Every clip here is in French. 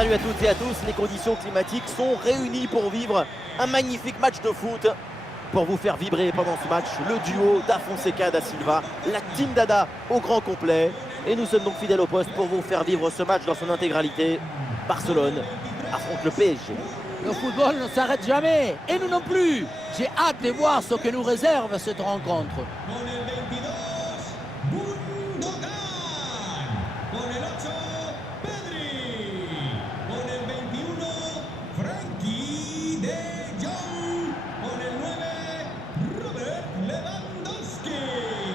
Salut à toutes et à tous, les conditions climatiques sont réunies pour vivre un magnifique match de foot. Pour vous faire vibrer pendant ce match, le duo da Fonseca da Silva, la Team Dada au grand complet. Et nous sommes donc fidèles au poste pour vous faire vivre ce match dans son intégralité. Barcelone affronte le PSG. Le football ne s'arrête jamais, et nous non plus. J'ai hâte de voir ce que nous réserve cette rencontre.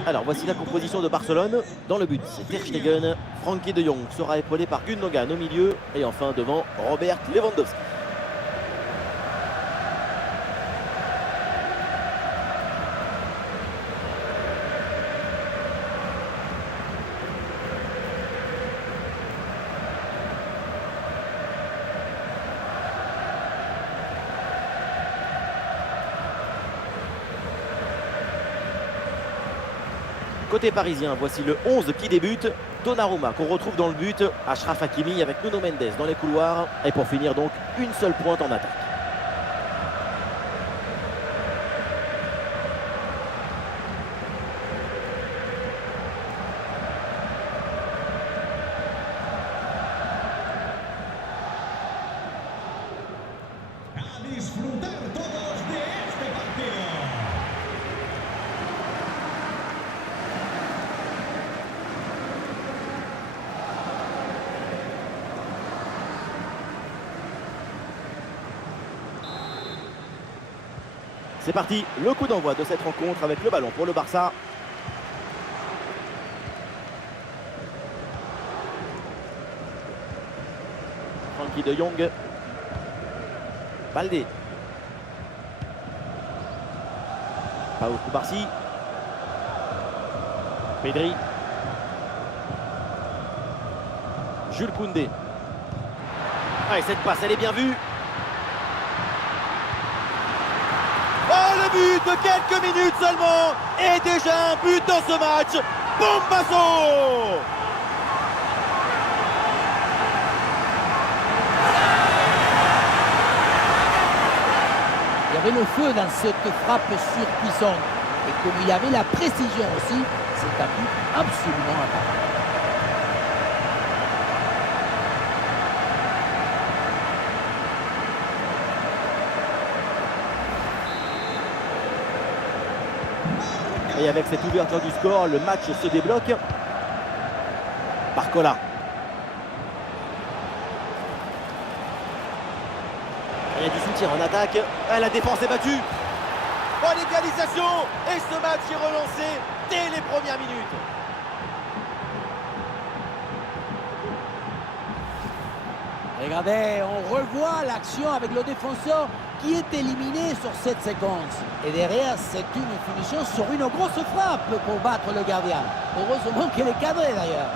Alors voici la composition de Barcelone. Dans le but, c'est Ter Stegen. Frenkie de Jong sera épaulé par Gundogan au milieu. Et enfin devant, Robert Lewandowski. Côté parisien, voici le 11 qui débute. Donnarumma qu'on retrouve dans le but. Achraf Hakimi avec Nuno Mendes dans les couloirs. Et pour finir donc, une seule pointe en attaque. C'est parti, le coup d'envoi de cette rencontre avec le ballon pour le Barça. Frenkie de Jong. Baldé. Pau Cubarsí. Pedri. Jules Koundé. Ah, et cette passe, elle est bien vue. But de quelques minutes seulement et déjà un but dans ce match. Bombazo! Il y avait le feu dans cette frappe surpuissante. Et comme il y avait la précision aussi, c'est un but absolument imparable. Et avec cette ouverture du score, le match se débloque. Barcola. Il y a du soutien en attaque. La défense est battue. Oh, l'égalisation! Et ce match est relancé dès les premières minutes. Regardez, on revoit l'action avec le défenseur qui est éliminé sur cette séquence. Et derrière, c'est une finition sur une grosse frappe pour battre le gardien. Heureusement qu'elle est cadrée d'ailleurs.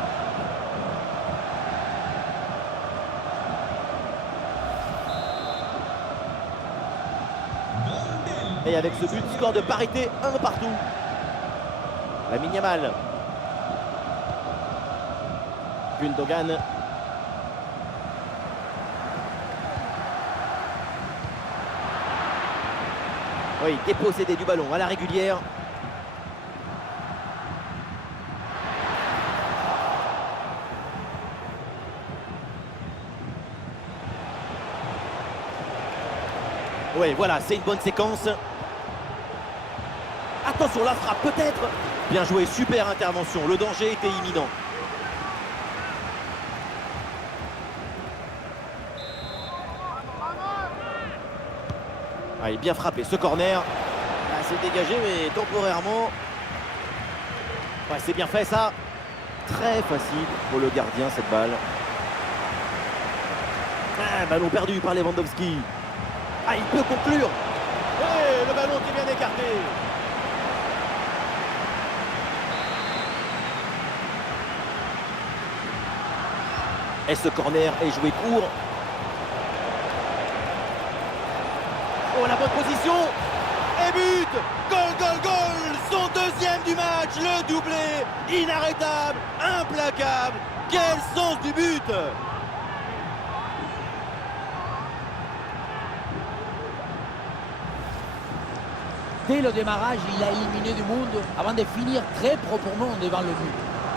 Et avec ce but, score de parité, 1 partout. Lamine Yamal. Gundogan. Oui, dépossédé du ballon à la régulière. Oui, voilà, c'est une bonne séquence. Attention, la frappe peut-être. Bien joué, super intervention. Le danger était imminent. Allez, bien frappé ce corner. Ah, c'est dégagé, mais temporairement. Ouais, c'est bien fait ça. Très facile pour le gardien cette balle. Ah, ballon perdu par Lewandowski. Ah, il peut conclure. Ouais, le ballon qui est bien écarté. Et ce corner est joué court. Oh, la bonne position. Et but. Goal, goal, goal. Son deuxième du match. Le doublé. Inarrêtable. Implacable. Quel sens du but. Dès le démarrage, il a éliminé du monde avant de finir très proprement devant le but.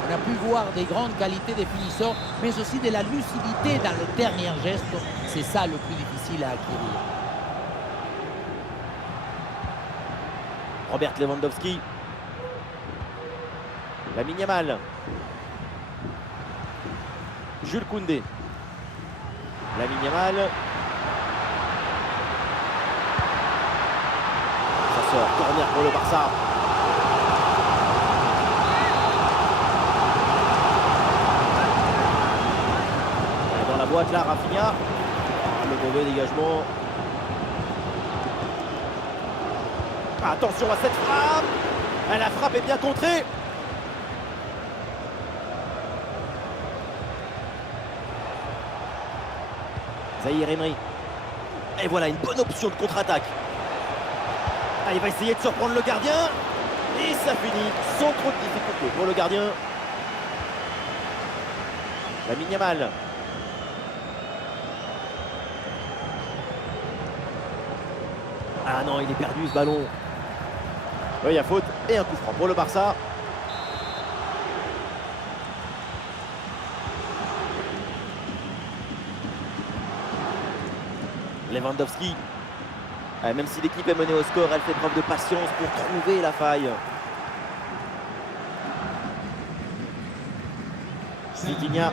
On a pu voir des grandes qualités des finisseurs, mais aussi de la lucidité dans le dernier geste. C'est ça le plus difficile à acquérir. Robert Lewandowski. Lamine Yamal. Jules Koundé. Lamine Yamal. Ça sort, corner pour le Barça. Dans la boîte là, Rafinha. Le mauvais dégagement. Attention à cette frappe. La frappe est bien contrée. Zahir Emery. Et voilà une bonne option de contre-attaque. Il va essayer de surprendre le gardien. Et ça finit sans trop de difficulté pour le gardien. Lamine Yamal. Ah non, il est perdu ce ballon. Oui, il y a faute et un coup franc pour le Barça. Lewandowski. Même si l'équipe est menée au score, elle fait preuve de patience pour trouver la faille. Vitinha.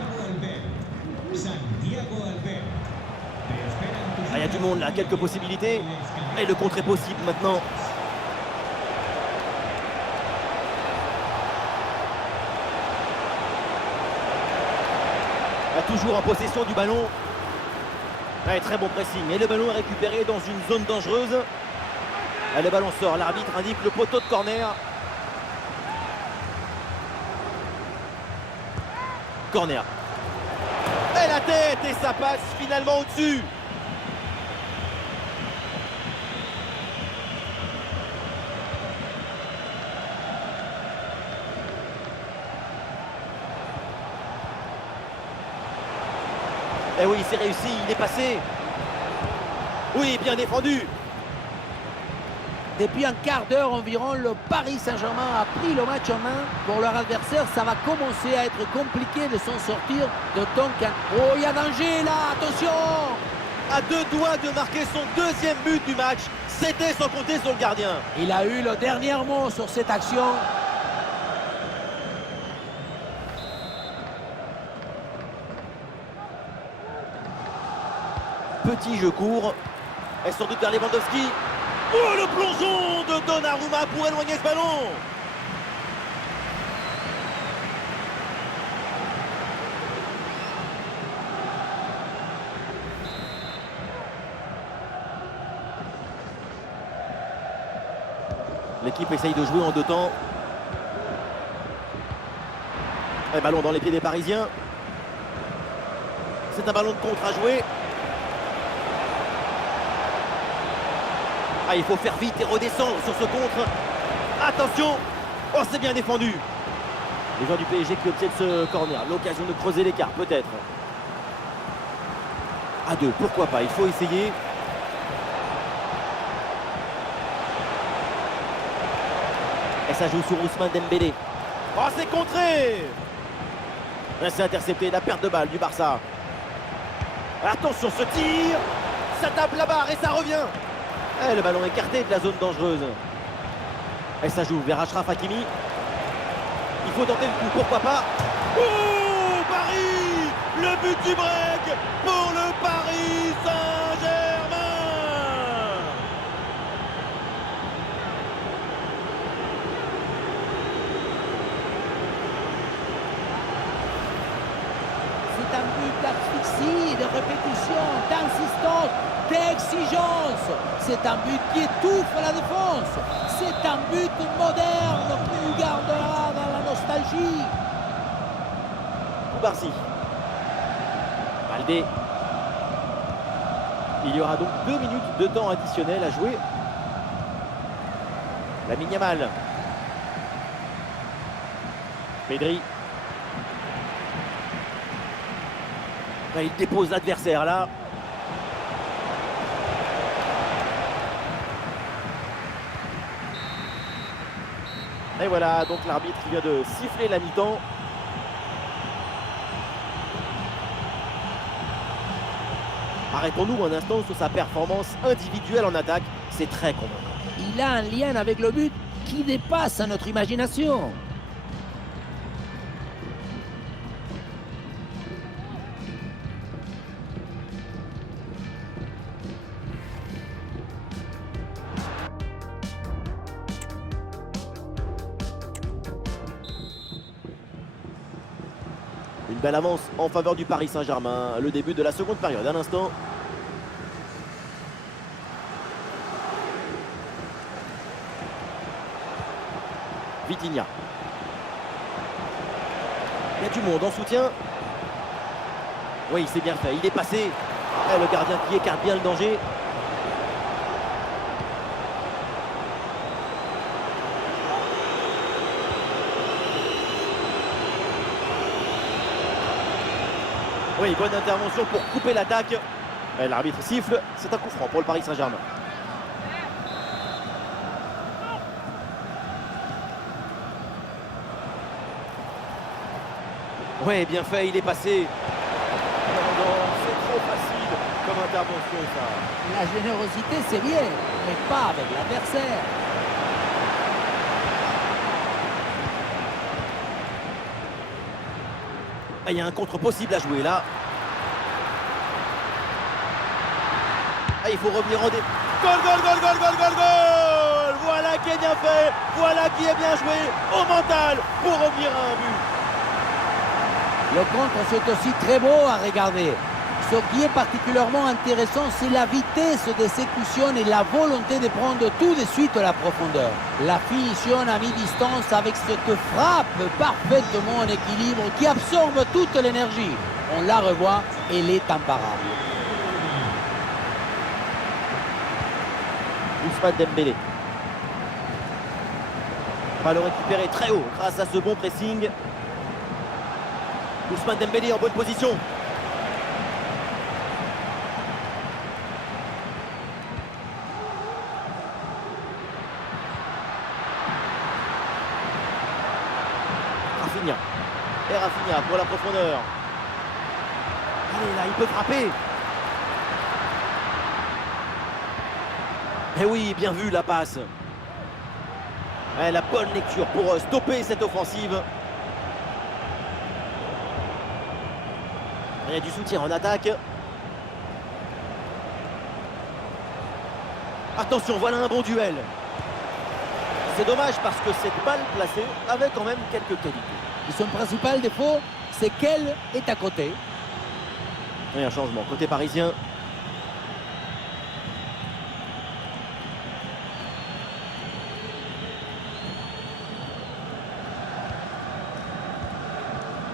Il y a du monde là, quelques possibilités. Et le contre est possible maintenant. Toujours en possession du ballon. Très bon pressing. Et le ballon est récupéré dans une zone dangereuse. Le ballon sort. L'arbitre indique le poteau de corner. Corner. Et la tête. Et ça passe finalement au-dessus. Et oui, c'est réussi, il est passé. Oui, bien défendu. Depuis un quart d'heure environ, le Paris Saint-Germain a pris le match en main. Pour leur adversaire, ça va commencer à être compliqué de s'en sortir. D'autant qu'un... Oh, il y a danger là, attention! À deux doigts de marquer son deuxième but du match. C'était sans compter sur le gardien. Il a eu le dernier mot sur cette action. Petit jeu court. Et sans doute vers Lewandowski. Oh, le plongeon de Donnarumma pour éloigner ce ballon. L'équipe essaye de jouer en deux temps. Et ballon dans les pieds des Parisiens. C'est un ballon de contre à jouer. Il faut faire vite et redescendre sur ce contre. Attention. Oh, c'est bien défendu. Les joueurs du PSG qui obtiennent ce corner. L'occasion de creuser l'écart, peut-être. À deux, pourquoi pas. Il faut essayer. Et ça joue sur Ousmane Dembélé. Oh, c'est contré. C'est intercepté. La perte de balle du Barça. Attention, ce tir. Ça tape la barre et ça revient. Et le ballon écarté de la zone dangereuse. Et ça joue vers Achraf Hakimi. Il faut tenter le coup, pourquoi pas. Oh, Paris. Le but du break pour le Paris Saint-Germain. C'est un but d'asphyxie, de répétition, d'insistance, d'exigence. C'est un but qui étouffe la défense. C'est un but moderne qui nous gardera dans la nostalgie. Barcy. Baldé. Il y aura donc 2 minutes de temps additionnel à jouer. Lamine Yamal. Pedri. Il dépose l'adversaire là. Et voilà, donc l'arbitre qui vient de siffler la mi-temps. Arrêtons-nous un instant sur sa performance individuelle en attaque. C'est très convaincant. Il a un lien avec le but qui dépasse notre imagination. Une belle avance en faveur du Paris Saint-Germain. Le début de la seconde période. Un instant. Vitinha. Il y a du monde en soutien. Oui, c'est bien fait. Il est passé. Et le gardien qui écarte bien le danger. Oui, bonne intervention pour couper l'attaque. L'arbitre siffle. C'est un coup franc pour le Paris Saint-Germain. Oui, bien fait, il est passé. Non, non, c'est trop facile comme intervention, ça. La générosité, c'est bien, mais pas avec l'adversaire. Il y a un contre possible à jouer là. Il faut revenir en dé... Goal, goal, goal, goal, goal, goal, goal. Voilà qui est bien fait. Voilà qui est bien joué au mental pour revenir à un but. Le contre, c'est aussi très beau à regarder. Ce qui est particulièrement intéressant, c'est la vitesse d'exécution et la volonté de prendre tout de suite la profondeur. La finition à mi-distance avec cette frappe parfaitement en équilibre qui absorbe toute l'énergie. On la revoit, elle est imparable. Ousmane Dembélé. Va le récupérer très haut grâce à ce bon pressing. Ousmane Dembélé en bonne position. Rafinha. Et Rafinha pour la profondeur. Allez là, il peut frapper. Et oui, bien vu la passe. La bonne lecture pour stopper cette offensive. Il y a du soutien en attaque. Attention, voilà un bon duel. C'est dommage parce que cette balle placée avait quand même quelques qualités. Et son principal défaut, c'est qu'elle est à côté. Et un changement côté parisien.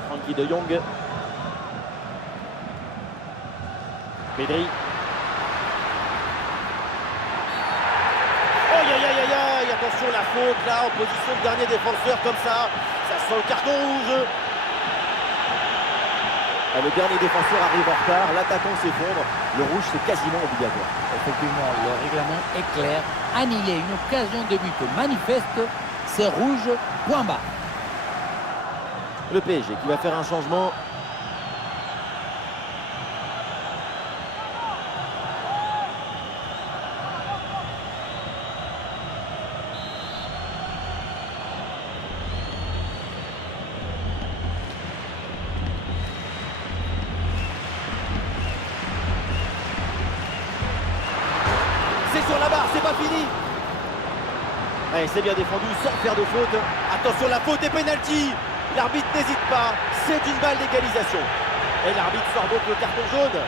Frenkie de Jong. Pedri. Aïe aïe aïe aïe aïe, attention la faute là en position de dernier défenseur comme ça sent le carton rouge. Le dernier défenseur arrive en retard, l'attaquant s'effondre, le rouge c'est quasiment obligatoire. Effectivement, le règlement est clair. Annuler une occasion de but manifeste, c'est rouge, point bas. Le PSG qui va faire un changement. C'est sur la barre, c'est pas fini. Allez, c'est bien défendu sans faire de faute. Attention, la faute et pénalty. L'arbitre n'hésite pas, c'est une balle d'égalisation. Et l'arbitre sort donc le carton jaune.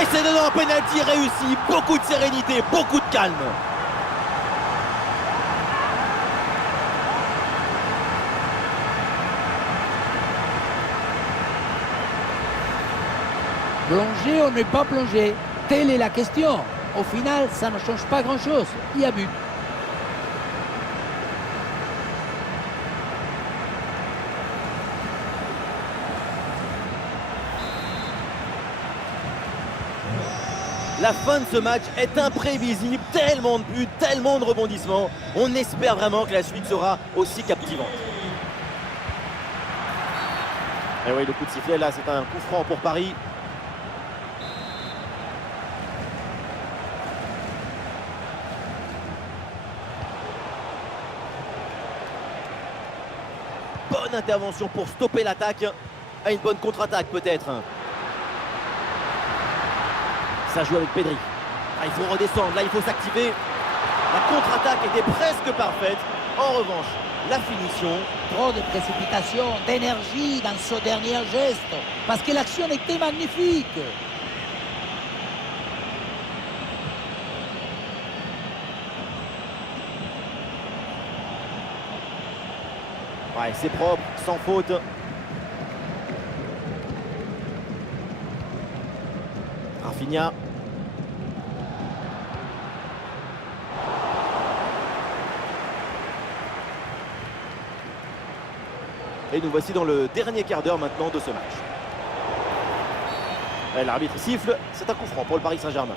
Et c'est dedans, un penalty réussi, beaucoup de sérénité, beaucoup de calme. Plonger ou ne pas plonger, telle est la question. Au final, ça ne change pas grand-chose. Il y a but. La fin de ce match est imprévisible, tellement de buts, tellement de rebondissements. On espère vraiment que la suite sera aussi captivante. Et oui, le coup de sifflet, là, c'est un coup franc pour Paris. Bonne intervention pour stopper l'attaque. À une bonne contre-attaque, peut-être. Ça joue avec Pedri. Ah, il faut redescendre, là il faut s'activer. La contre-attaque était presque parfaite. En revanche, la finition. Trop de précipitation, d'énergie dans ce dernier geste. Parce que l'action était magnifique. Ouais, c'est propre, sans faute. Rafinha. Et nous voici dans le dernier quart d'heure maintenant de ce match. L'arbitre siffle, c'est un coup franc pour le Paris Saint-Germain.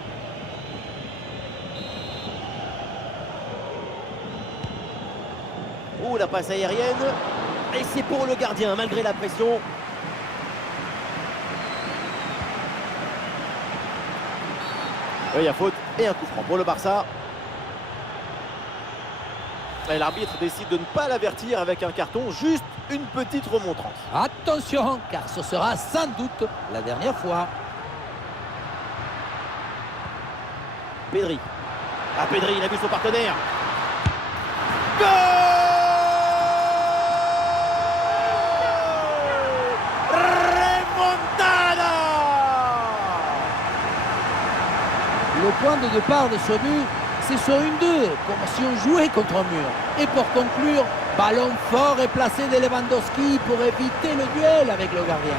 Oh, la passe aérienne. Et c'est pour le gardien, malgré la pression. Il y a faute et un coup franc pour le Barça. L'arbitre décide de ne pas l'avertir avec un carton, juste une petite remontrance. Attention, car ce sera sans doute la dernière fois. Pedri. Ah, Pedri, il a vu son partenaire. Goal! Remontada! Le point de départ de ce but, c'est sur une 2, comme si on jouait contre un mur. Et pour conclure, ballon fort et placé de Lewandowski pour éviter le duel avec le gardien.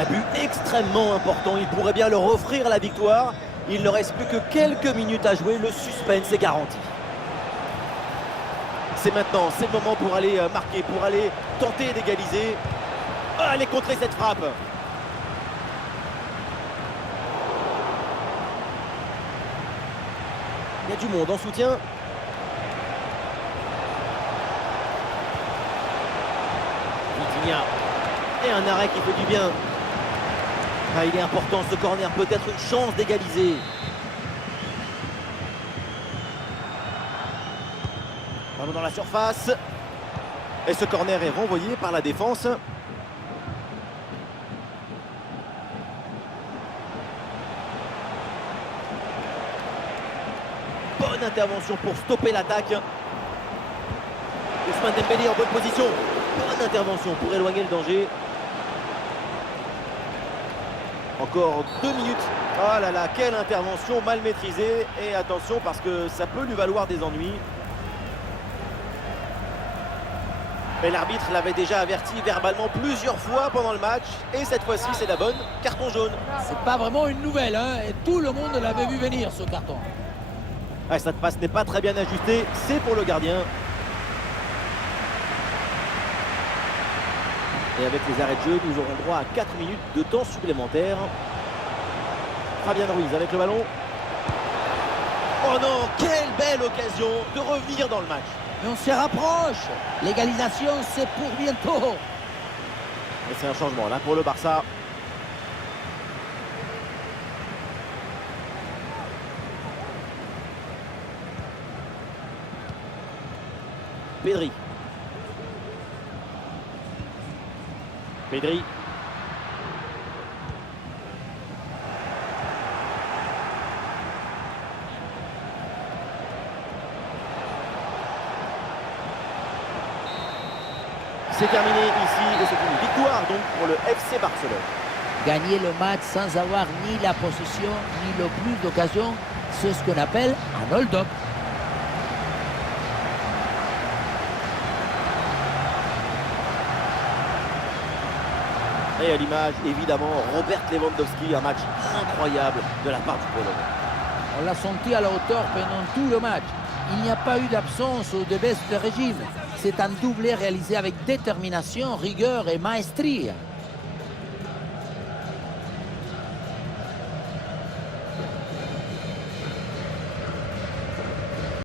Un but extrêmement important, il pourrait bien leur offrir la victoire. Il ne reste plus que quelques minutes à jouer, le suspense est garanti. C'est maintenant, c'est le moment pour aller marquer, pour aller tenter d'égaliser. Allez contrer cette frappe. Il y a du monde en soutien. Vitinha. Et un arrêt qui fait du bien. Ah, il est important ce corner, peut-être une chance d'égaliser. Ballon dans la surface. Et ce corner est renvoyé par la défense. Bonne intervention pour stopper l'attaque. Ousmane Dembélé en bonne position. Bonne intervention pour éloigner le danger. Encore 2 minutes. Oh là là, quelle intervention mal maîtrisée. Et attention parce que ça peut lui valoir des ennuis. Mais l'arbitre l'avait déjà averti verbalement plusieurs fois pendant le match. Et cette fois-ci, c'est la bonne. Carton jaune. C'est pas vraiment une nouvelle, hein, et tout le monde l'avait vu venir, ce carton. Ah, cette passe n'est pas très bien ajustée. C'est pour le gardien. Et avec les arrêts de jeu, nous aurons droit à 4 minutes de temps supplémentaire. Fabien Ruiz avec le ballon. Oh non, quelle belle occasion de revenir dans le match. Mais on se rapproche. L'égalisation, c'est pour bientôt. Et c'est un changement là pour le Barça. Pedri. Pedri. C'est terminé ici et c'est une victoire donc pour le FC Barcelone. Gagner le match sans avoir ni la possession ni le plus d'occasions, c'est ce qu'on appelle un hold-up. Et à l'image, évidemment, Robert Lewandowski, un match incroyable de la part du Polonais. On l'a senti à la hauteur pendant tout le match. Il n'y a pas eu d'absence ou de baisse de régime. C'est un doublé réalisé avec détermination, rigueur et maestria.